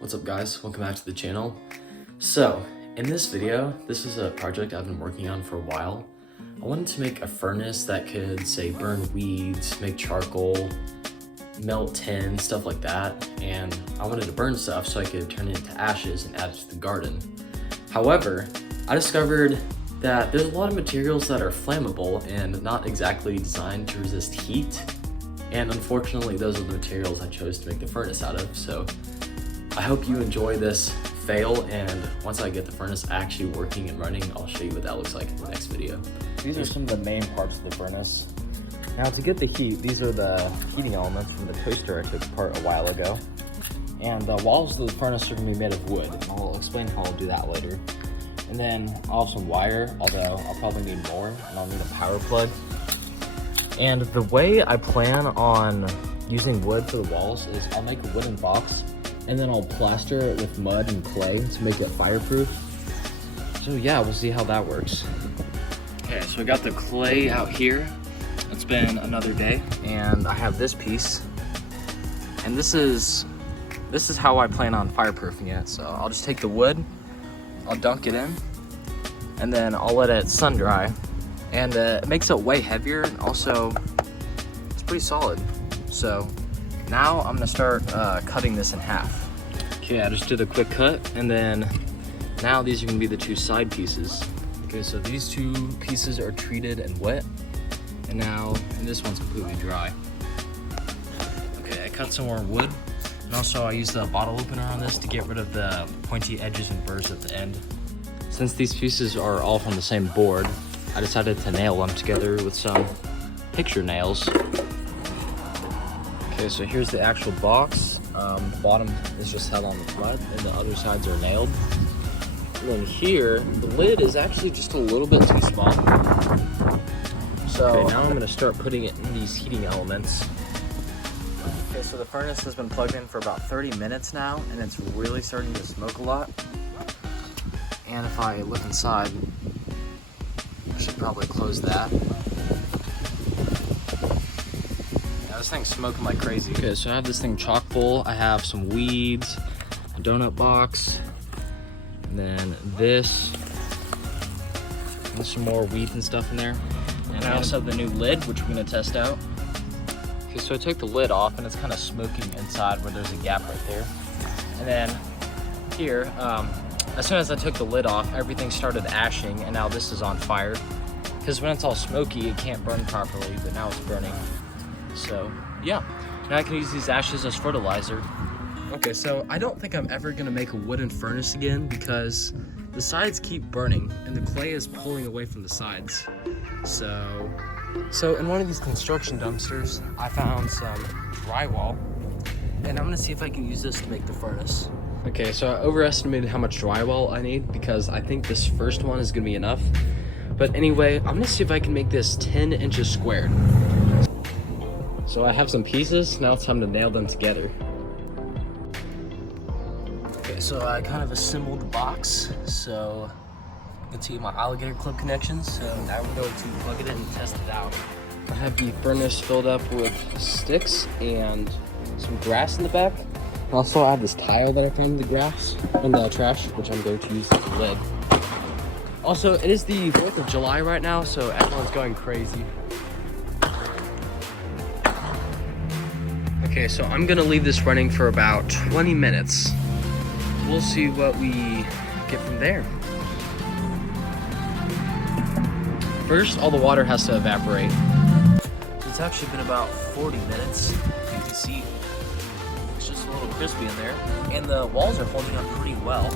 What's up guys, welcome back to the channel. So in this video, this is a project I've been working on for a while. I wanted to make a furnace that could say burn weeds, make charcoal, melt tin, stuff like that. And I wanted to burn stuff so I could turn it into ashes and add it to the garden. However, I discovered that there's a lot of materials that are flammable and not exactly designed to resist heat. And unfortunately, those are the materials I chose to make the furnace out of. So I hope you enjoy this fail, and once I get the furnace actually working and running, I'll show you what that looks like in the next video. These are some of the main parts of the furnace. Now to get the heat, these are the heating elements from the toaster I took apart a while ago. And the walls of the furnace are going to be made of wood, and I'll explain how I'll do that later. And then I'll have some wire, although I'll probably need more, and I'll need a power plug. And the way I plan on using wood for the walls is I'll make a wooden box, and then I'll plaster it with mud and clay to make it fireproof. So yeah, we'll see how that works. Okay, so I got the clay out here. It's been another day, and I have this piece. And this is how I plan on fireproofing it. So I'll just take the wood, I'll dunk it in, and then I'll let it sun dry. And it makes it way heavier, and also it's pretty solid. So now I'm gonna start cutting this in half. Okay, I just did a quick cut, and then now these are gonna be the two side pieces. Okay, so these two pieces are treated and wet, and this one's completely dry. Okay, I cut some more wood, and also I used the bottle opener on this to get rid of the pointy edges and burrs at the end. Since these pieces are all from the same board, I decided to nail them together with some picture nails. Okay, so here's the actual box. The bottom is just held on the front, and the other sides are nailed. And then here, the lid is actually just a little bit too small. So okay, now I'm gonna start putting it in these heating elements. Okay, so the furnace has been plugged in for about 30 minutes now, and it's really starting to smoke a lot. And if I look inside, I should probably close that. This thing's smoking like crazy. Okay, so I have this thing chock full. I have some weeds, a donut box, and then this, and some more weeds and stuff in there. And I also have the new lid, which we're gonna test out. Okay, so I took the lid off, and it's kind of smoking inside where there's a gap right there. And then here, as soon as I took the lid off, everything started ashing, and now this is on fire. Because when it's all smoky, it can't burn properly, but now it's burning. So yeah, now I can use these ashes as fertilizer. Okay, so I don't think I'm ever gonna make a wooden furnace again because the sides keep burning and the clay is pulling away from the sides. So in one of these construction dumpsters, I found some drywall, and I'm gonna see if I can use this to make the furnace. Okay, so I overestimated how much drywall I need because I think this first one is gonna be enough. But anyway, I'm gonna see if I can make this 10 inches squared. So I have some pieces, now it's time to nail them together. Okay, so I kind of assembled the box. So you can see my alligator clip connections. So now we're going to plug it in and test it out. I have the furnace filled up with sticks and some grass in the back. Also, I have this tile that I found in the grass in the trash, which I'm going to use as a lid. Also, it is the 4th of July right now, so everyone's going crazy. Okay, so I'm gonna leave this running for about 20 minutes. We'll see what we get from there. First, all the water has to evaporate. It's actually been about 40 minutes. You can see it's just a little crispy in there. And the walls are holding up pretty well.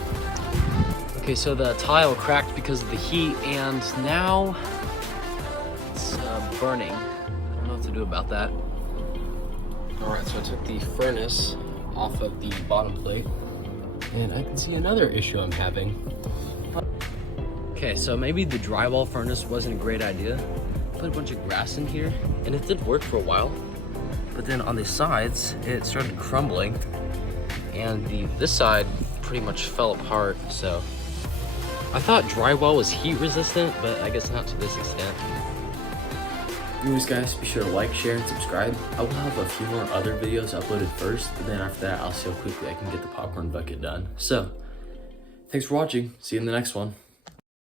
Okay, so the tile cracked because of the heat, and now it's burning. I don't know what to do about that. Alright, so I took the furnace off of the bottom plate, and I can see another issue I'm having. Okay, so maybe the drywall furnace wasn't a great idea. Put a bunch of grass in here, and it did work for a while. But then on the sides, it started crumbling, and this side pretty much fell apart, so I thought drywall was heat resistant, but I guess not to this extent. Anyways guys, be sure to like, share, and subscribe. I will have a few more other videos uploaded first, but then after that I'll see how quickly I can get the popcorn bucket done. So, thanks for watching. See you in the next one.